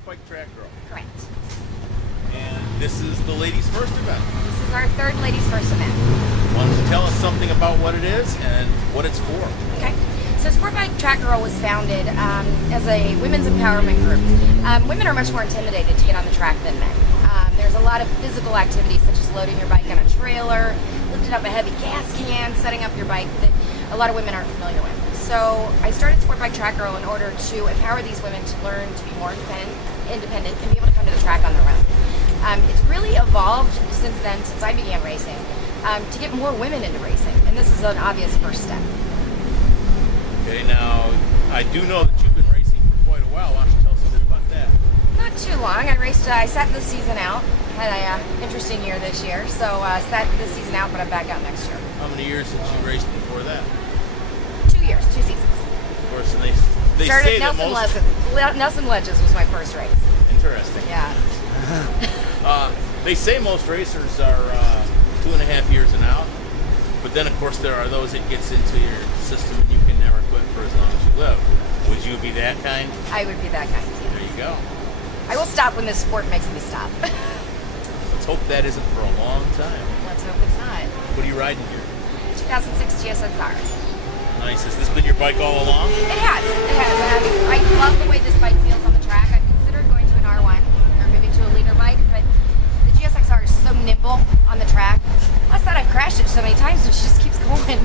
Sport Bike Track Girl. Correct. And this is the ladies' first event. This is our third ladies' first event. Why don't you tell us something about what it is and what it's for? Okay. So Sport Bike Track Girl was founded as a women's empowerment group. Women are much more intimidated to get on the track than men. There's a lot of physical activities such as loading your bike on a trailer, lifting up a heavy gas can, setting up your bike that a lot of women aren't familiar with. So I started Sport Bike Track Girl in order to empower these women to learn to be more independent and be able to come to the track on their own. It's really evolved since then, since I began racing, to get more women into racing, and this is an obvious first step. Okay, now I do know that you've been racing for quite a while. Why don't you tell us a bit about that? Not too long. I sat this season out. Had an interesting year this year, so sat this season out, but I'm back out next year. How many years since you raced before that? 2 years, 2 seasons. Of course, and they Started say that Nelson Ledges was my first race. Interesting. Yeah. They say most racers are 2.5 years and out, but then of course there are those that gets into your system and you can never quit for as long as you live. Would you be that kind? I would be that kind, yes. There you go. I will stop when this sport makes me stop. Let's hope that isn't for a long time. Let's hope it's not. What are you riding here? 2006 GSXR. Nice. Has this been your bike all along? It has. It has. I love the way this bike feels on the track. I considered going to an R1 or moving to a leader bike, but the GSXR is so nimble on the track. Plus that I've crashed it so many times and she just keeps going.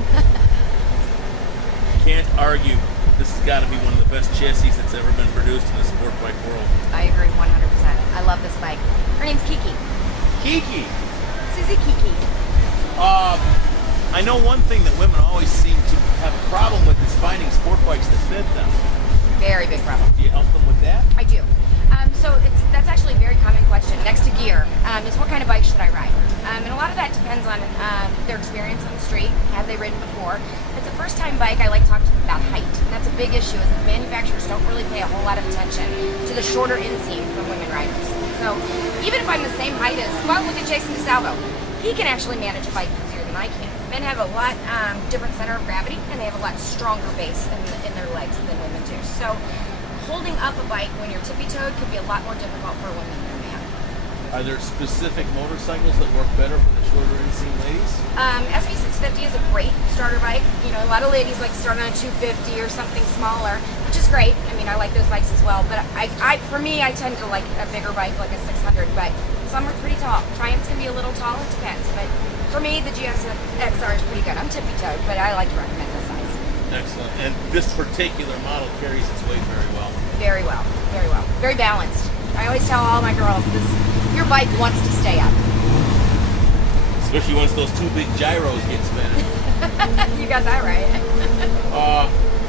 Can't argue. This has got to be one of the best chassis that's ever been produced in the sport bike world. I agree 100%. I love this bike. Her name's Kiki. Kiki. Susie Kiki. I know one thing that women always seem to have a problem with is finding sport bikes that fit them. Very big problem. Do you help them with that? I do. So that's actually a very common question next to gear, is what kind of bike should I ride? And a lot of that depends on their experience on the street. Have they ridden before? If it's a first time bike, I like to talk to them about height. And that's a big issue, is that manufacturers don't really pay a whole lot of attention to the shorter inseam for women riders. So even if I'm the same height as, well, look at Jason DeSalvo. He can actually manage a bike easier than I can. Men have a lot different center of gravity, and they have a lot stronger base in their legs than women do. So holding up a bike when you're tippy-toed can be a lot more difficult for a woman than a man. Are there specific motorcycles that work better for the shorter inseam ladies? SV650 is a great starter bike. You know, a lot of ladies like to start on a 250 or something smaller, which is great. I mean, I like those bikes as well. But for me, I tend to like a bigger bike, like a 600. But some are pretty tall. Triumphs can be a little tall. It depends. But for me, the GSXR is pretty good. I'm tippy-toed, but I like to recommend this size. Excellent. And this particular model carries its weight very well. Very well. Very well. Very balanced. I always tell all my girls, your bike wants to stay up. Especially once those two big gyros get spinning. You got that right.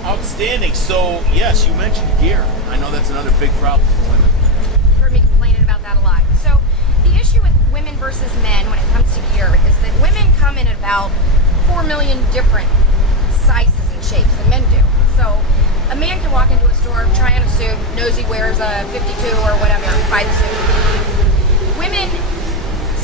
Outstanding. So, yes, you mentioned gear. I know that's another big problem for women. You've heard me complaining about that a lot. So, the issue with women versus men when it comes to gear is that women come in about 4 million different sizes and shapes than men do. So, a man can walk into a store, try on a suit, knows he wears a 52 or whatever, buy the suit. Women,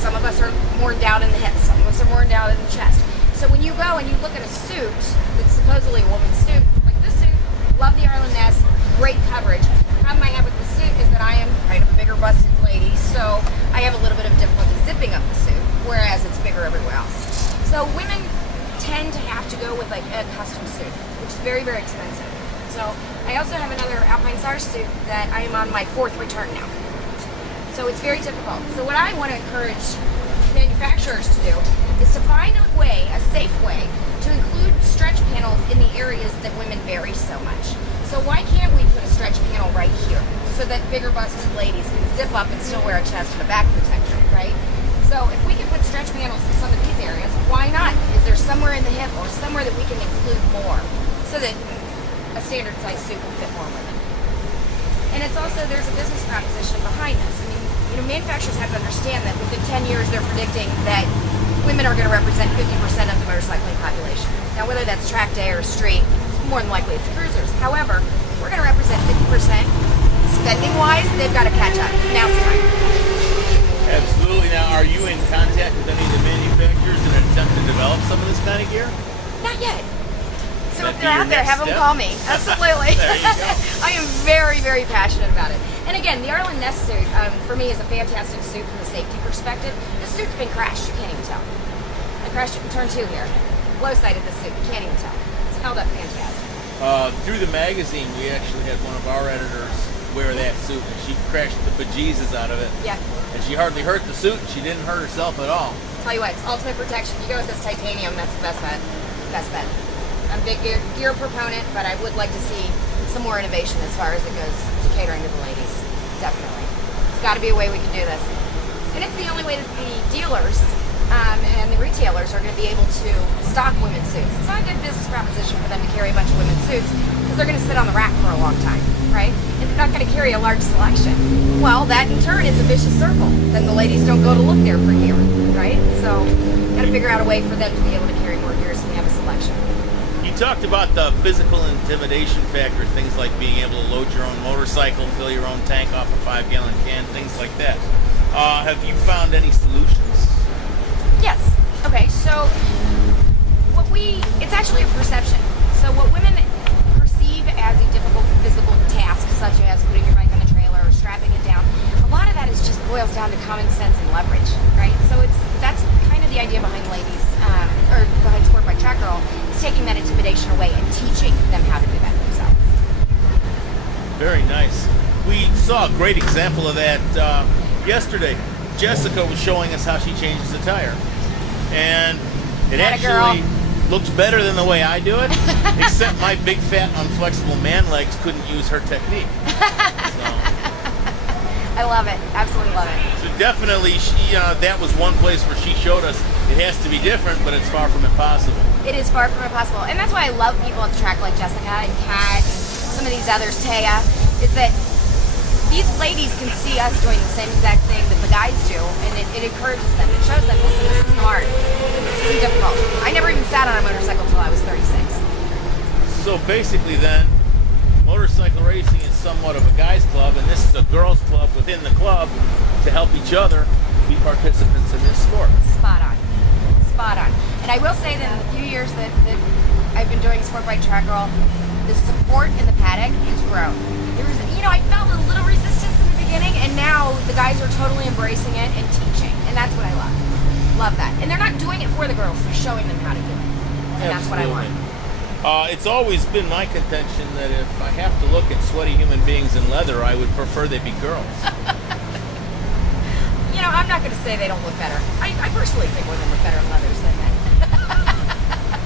some of us are more endowed in the hips, some of us are more endowed in the chest. So when you go and you look at a suit that's supposedly a woman's suit, like this suit, love the Arlen Ness, great coverage. The problem I have with the suit is that I am kind of a bigger busted lady, so I have a little bit of difficulty zipping up the suit, whereas it's bigger everywhere else. So women tend to have to go with like a custom suit, which is very, very expensive. So I also have another Alpine Stars suit that I am on my 4th return now. So it's very difficult. So what I want to encourage manufacturers to do is to find a way, a safe way, to include stretch panels in the areas that women vary so much. So why can't we put a stretch panel right here so that bigger busted ladies can zip up and still wear a chest and a back protector, right? So if we can put stretch panels in some of these areas, why not? Is there somewhere in the hip or somewhere that we can include more so that a standard size suit will fit more women? And it's also, there's a business proposition behind this. I mean, you know, manufacturers have to understand that within 10 years they're predicting that women are going to represent 50% of the motorcycling population. Now, whether that's track day or street, more than likely it's cruisers. However, we're going to represent 50%. Spending-wise, they've got to catch up. Now's the time. Absolutely. Now, are you in contact with any of the manufacturers in an attempt to develop some of this kind of gear? Not yet. So That'd if they're be your out there, next have them step. call me. Absolutely. There you go. I am very, very passionate about it. And again, the Arlen Ness suit, for me, is a fantastic suit from the safety perspective. This suit's been crashed, you can't even tell. I crashed it in turn 2 here. Low side of the suit, you can't even tell. It's held up fantastic. Through the magazine, we actually had one of our editors wear that suit, and she crashed the bejesus out of it. Yeah. And she hardly hurt the suit, and she didn't hurt herself at all. Tell you what, it's ultimate protection. You go with this titanium, that's the best bet. Best bet. I'm a big gear proponent, but I would like to see some more innovation as far as it goes to catering to the ladies. Definitely. There's got to be a way we can do this. And it's the only way that the dealers and the retailers are going to be able to stock women's suits. It's not a good business proposition for them to carry a bunch of women's suits because they're going to sit on the rack for a long time, right? And they're not going to carry a large selection. Well, that in turn is a vicious circle. Then the ladies don't go to look there for gear, right? So, got to figure out a way for them to be able to carry more gear so they have a selection. You talked about the physical intimidation factor, things like being able to load your own motorcycle, fill your own tank off a 5-gallon can, things like that. Have you found any solutions? Yes. Okay, so it's actually a perception. So what women perceive as a difficult physical task, such as putting your bike on a trailer or strapping it down, a lot of that is just boils down to common sense and leverage, right? So that's kind of the idea behind ladies, or behind Sport Bike Track Girl, is taking that intimidation away and teaching them how to do that themselves. Very nice. We saw a great example of that yesterday. Jessica was showing us how she changes a tire. And it actually looks better than the way I do it, except my big, fat, unflexible man legs couldn't use her technique. So, I love it. Absolutely love it. so definitely, that was one place where she showed us it has to be different, but it's far from impossible. It is far from impossible. And that's why I love people at the track like Jessica and Kat and some of these others, Taya, is that these ladies can see us doing the same exact thing that the guys do, and it encourages them. It shows them, listen, this isn't hard. This isn't difficult. I never even sat on a motorcycle until I was 36. So basically then, motorcycle racing is somewhat of a guy's club, and this is a girls' club within the club to help each other be participants in this sport. Spot on. Spot on. And I will say that in the few years that I've been doing Sport Bike Track Girl, the support in the paddock has grown. There was, I felt a little resistance in the beginning, and now the guys are totally embracing it and teaching, and that's what I love. Love that. And they're not doing it for the girls; they're showing them how to do it, and that's what I want. It's always been my contention that if I have to look at sweaty human beings in leather, I would prefer they be girls. I'm not going to say they don't look better. I personally think women look better in leathers than men.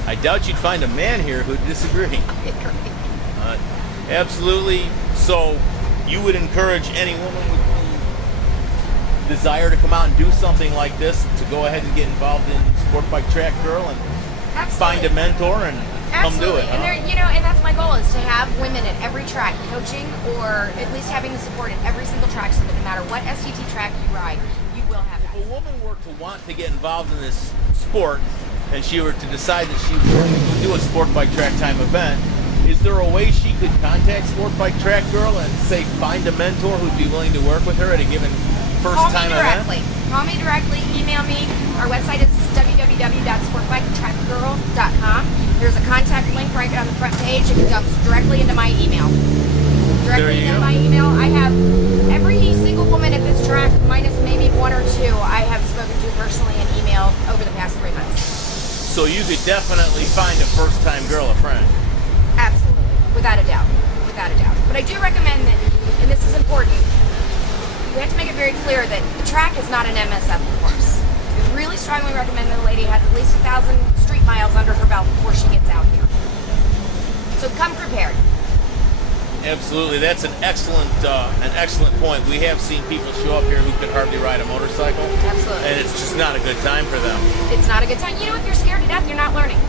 I doubt you'd find a man here who'd disagree. I agree. Absolutely. So you would encourage any woman with the desire to come out and do something like this to go ahead and get involved in Sport Bike Track Girl and find a mentor and come do it. And and that's my goal, is to have women at every track coaching, or at least having the support at every single track, so that no matter what STT track you ride, you will have that. If a woman were to want to get involved in this sport and she were to decide that she would do a Sport Bike Track Time event, is there a way she could contact Sport Bike Track Girl and say find a mentor who'd be willing to work with her at a given first-time event? Call me directly. Email me. Our website is www.sportbiketruckgirl.com. There's a contact link right on the front page. It goes directly into my email. My email. I have every single woman at this track, minus maybe one or two, I have spoken to personally and emailed over the past 3 months. So you could definitely find a first-time girl a friend. Absolutely, without a doubt. But I do recommend that, and this is important, we have to make it very clear that the track is not an MSF course. I really strongly recommend that the lady has at least 1,000 street miles under her belt before she gets out here. So come prepared. Absolutely, that's an excellent point. We have seen people show up here who could hardly ride a motorcycle. Absolutely. And it's just not a good time for them. It's not a good time. If you're scared to death, you're not learning.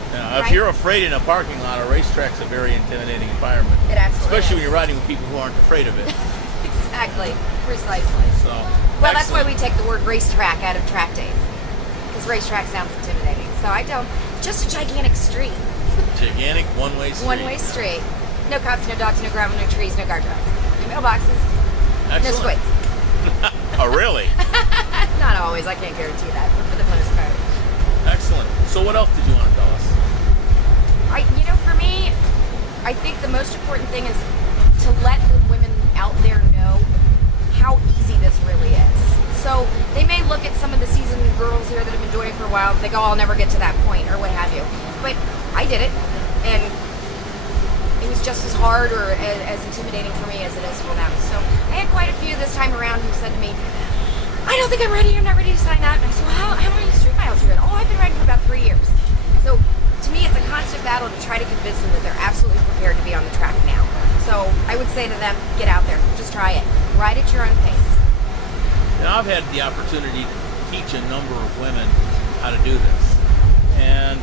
If you're afraid in a parking lot, a racetrack's a very intimidating environment. It absolutely Especially is. when you're riding with people who aren't afraid of it. Exactly. Precisely. So, that's why we take the word racetrack out of track days. Because racetrack sounds intimidating. So I don't. Just a gigantic street. Gigantic one-way street. One-way street. No cops, no dogs, no gravel, no trees, no guardrails. No mailboxes. Excellent. No squids. Oh, really? Not always. I can't guarantee that, but for the most part. Excellent. So what else did you want to tell us? For me, I think the most important thing is to let the women out there know really is. So they may look at some of the seasoned girls here that have been doing it for a while and think, oh, I'll never get to that point or what have you. But I did it, and it was just as hard or as intimidating for me as it is for them. So I had quite a few this time around who said to me, I don't think I'm ready, I'm not ready to sign up. And I said, well, how many street miles are you in? Oh, I've been riding for about 3 years. So to me, it's a constant battle to try to convince them that they're absolutely prepared to be on the track now. So I would say to them, get out there, just try it. Ride at your own pace. Now, I've had the opportunity to teach a number of women how to do this. And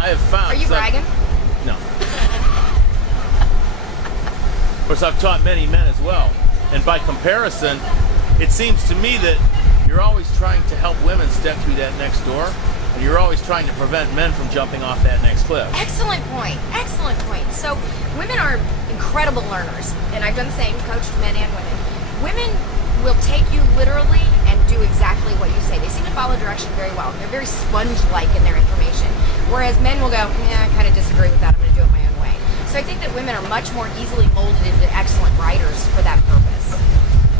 I have found... Are you bragging? No. Of course, I've taught many men as well. And by comparison, it seems to me that you're always trying to help women step through that next door, and you're always trying to prevent men from jumping off that next cliff. Excellent point. Excellent point. So women are incredible learners, and I've done the same, coached men and women. Women will take you literally and do exactly what you say. They seem to follow direction very well. They're very sponge-like in their information, whereas men will go, yeah, I kind of disagree with that. I'm going to do it my own way. So I think that women are much more easily molded into excellent writers for that purpose.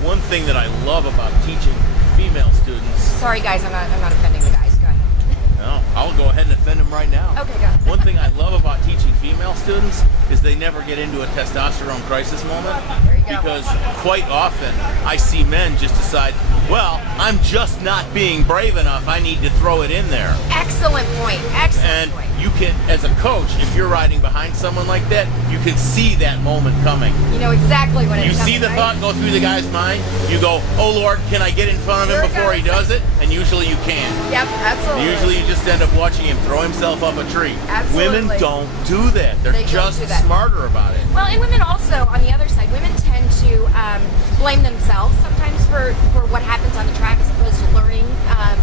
One thing that I love about teaching female students... Sorry, guys, I'm not offending the guys. Go ahead. No, I'll go ahead and offend them right now. Okay, go. One thing I love about teaching female students is they never get into a testosterone crisis moment. There you go. Because quite often I see men just decide, well, I'm just not being brave enough. I need to throw it in there. Excellent point. Excellent And point. you can, as a coach, if you're riding behind someone like that, you can see that moment coming. You know exactly what it's You see the thought go through the guy's mind. You go, oh Lord, can I get in front of him Here it before he goes. does it? And usually you can. Yep, absolutely. Usually you just end up watching him throw himself up a tree. Absolutely. Women don't do that. They're They don't just do that. smarter about it. Well, and women also, on the other side, women tend to blame themselves sometimes for what happens on the track as opposed to learning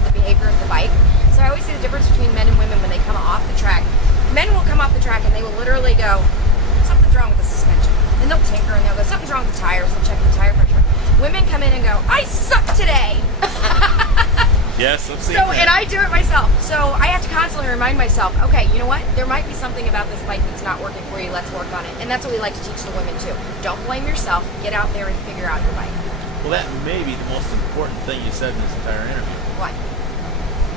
the behavior of the bike. So I always say the difference between men and women when they come off the track. Men will come off the track and they will literally go, something's wrong with the suspension. And they'll tinker and they'll go, something's wrong with the tires. They'll check the tire pressure. Women come in and go, I suck today. Yes, I've seen So, that. and I do it myself. So I have to constantly remind myself, okay, you know what? There might be something about this bike that's not working for you. Let's work on it. And that's what we like to teach the women too. Don't blame yourself. Get out there and figure out your bike. Well, that may be the most important thing you said in this entire interview. What?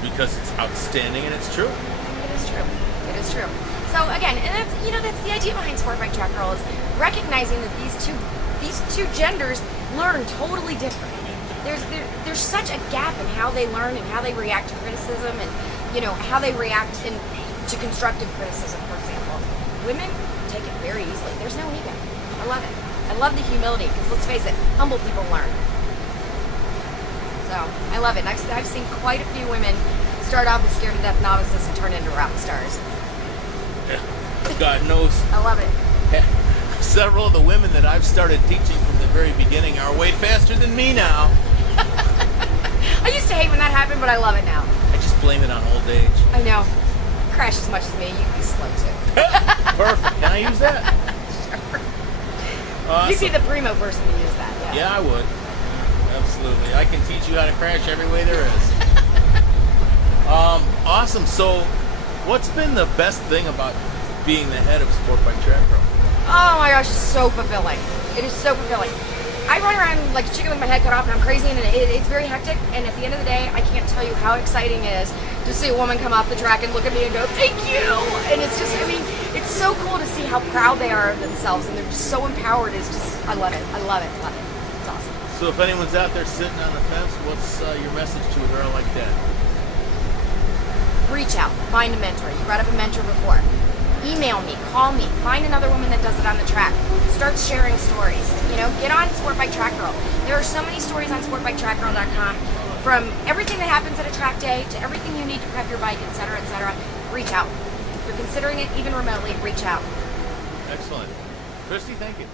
Because it's outstanding and it's true. It is true. It is true. So again, and that's that's the idea behind Sport Bike Track Girl is recognizing that these two genders learn totally different. There's such a gap in how they learn and how they react to criticism and how they react to constructive criticism, for example. Women take it very easily. There's no ego. I love it. I love the humility because let's face it, humble people learn. So I love it. And I've seen quite a few women start off as scared to death novices and turn into rock stars. God knows. I love it. Several of the women that I've started teaching from the very beginning are way faster than me now. I used to hate when that happened, but I love it now. I just blame it on old age. I know. Crash as much as me. You can be slow too. Perfect. Can I use that? Awesome. You'd be the primo person to use that. Yeah, I would. Absolutely. I can teach you how to crash every way there is. Awesome. So, what's been the best thing about being the head of Sport Bike Track Girl? Oh my gosh, it's so fulfilling. It is so fulfilling. I run around like a chicken with my head cut off and I'm crazy and it's very hectic, and at the end of the day, I can't tell you how exciting it is to see a woman come off the track and look at me and go, thank you! And it's just, it's so cool to see how proud they are of themselves and they're just so empowered. It's just, I love it. I love it. Love it. It's awesome. So if anyone's out there sitting on the fence, what's your message to a girl like that? Reach out. Find a mentor. You brought up a mentor before. Email me, call me, find another woman that does it on the track. Start sharing stories. Get on Sport Bike Track Girl. There are so many stories on sportbiketrackgirl.com, from everything that happens at a track day to everything you need to prep your bike, etc., etc. Reach out. If you're considering it even remotely, reach out. Excellent. Christy, thank you.